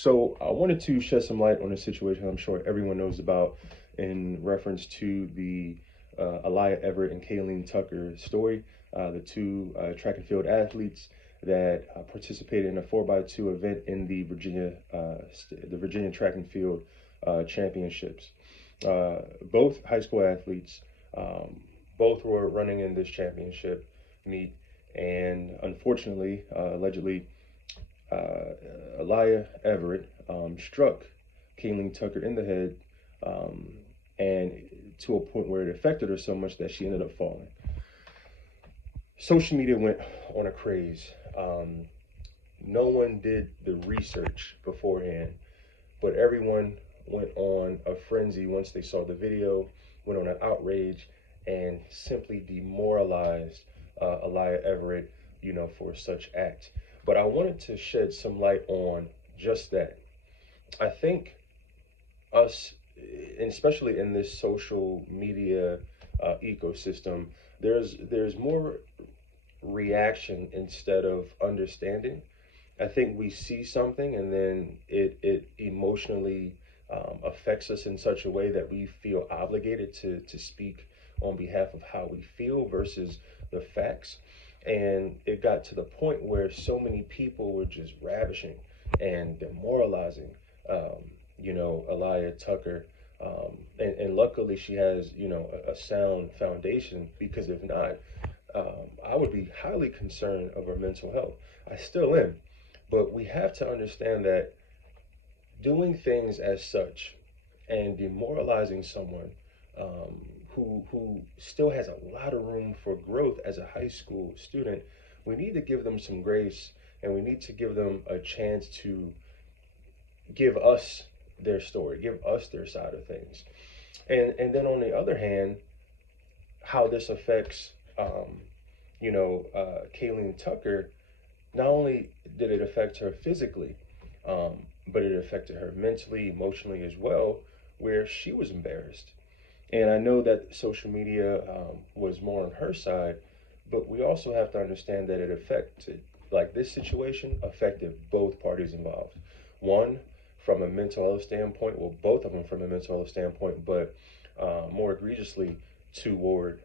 So I wanted to shed some light on a situation I'm sure everyone knows about in reference to the Aliyah Everett and Kayleen Tucker story, the two track and field athletes that participated in a 4x2 event in the Virginia Track and Field Championships. Both high school athletes, both were running in this championship meet, and unfortunately, allegedly, Aliyah Everett struck Kayleen Tucker in the head, and to a point where it affected her so much that she ended up falling. Social media went on a craze. No one did the research beforehand, but everyone went on a frenzy once they saw the video, went on an outrage, and simply demoralized Aliyah Everett, for such act. But I wanted to shed some light on just that. I think us, and especially in this social media ecosystem, there's more reaction instead of understanding. I think we see something and then it emotionally affects us in such a way that we feel obligated to speak on behalf of how we feel versus the facts. And it got to the point where so many people were just ravishing and demoralizing, Aliyah Tucker. And luckily she has, a sound foundation, because if not, I would be highly concerned of her mental health. I still am. But we have to understand that doing things as such and demoralizing someone who still has a lot of room for growth as a high school student, we need to give them some grace, and we need to give them a chance to give us their story, give us their side of things. And then on the other hand, how this affects Kayleen Tucker. Not only did it affect her physically, but it affected her mentally, emotionally as well, where she was embarrassed. And I know that social media was more on her side, but we also have to understand that it affected, like this situation affected both parties involved. One, from a mental health standpoint, well, both of them from a mental health standpoint, but more egregiously toward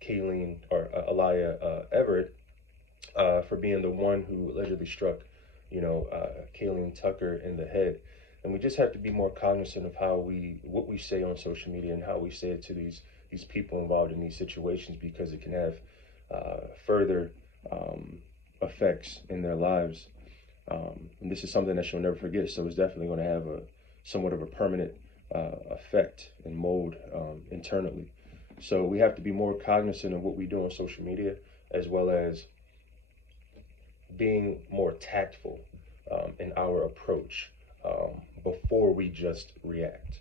Kayleen or Aliyah Everett for being the one who allegedly struck, Kayleen Tucker in the head. And we just have to be more cognizant of what we say on social media and how we say it to these people involved in these situations, because it can have further effects in their lives. And this is something that she'll never forget. So it's definitely going to have a somewhat of a permanent effect and mold internally. So we have to be more cognizant of what we do on social media, as well as being more tactful in our approach before we just react.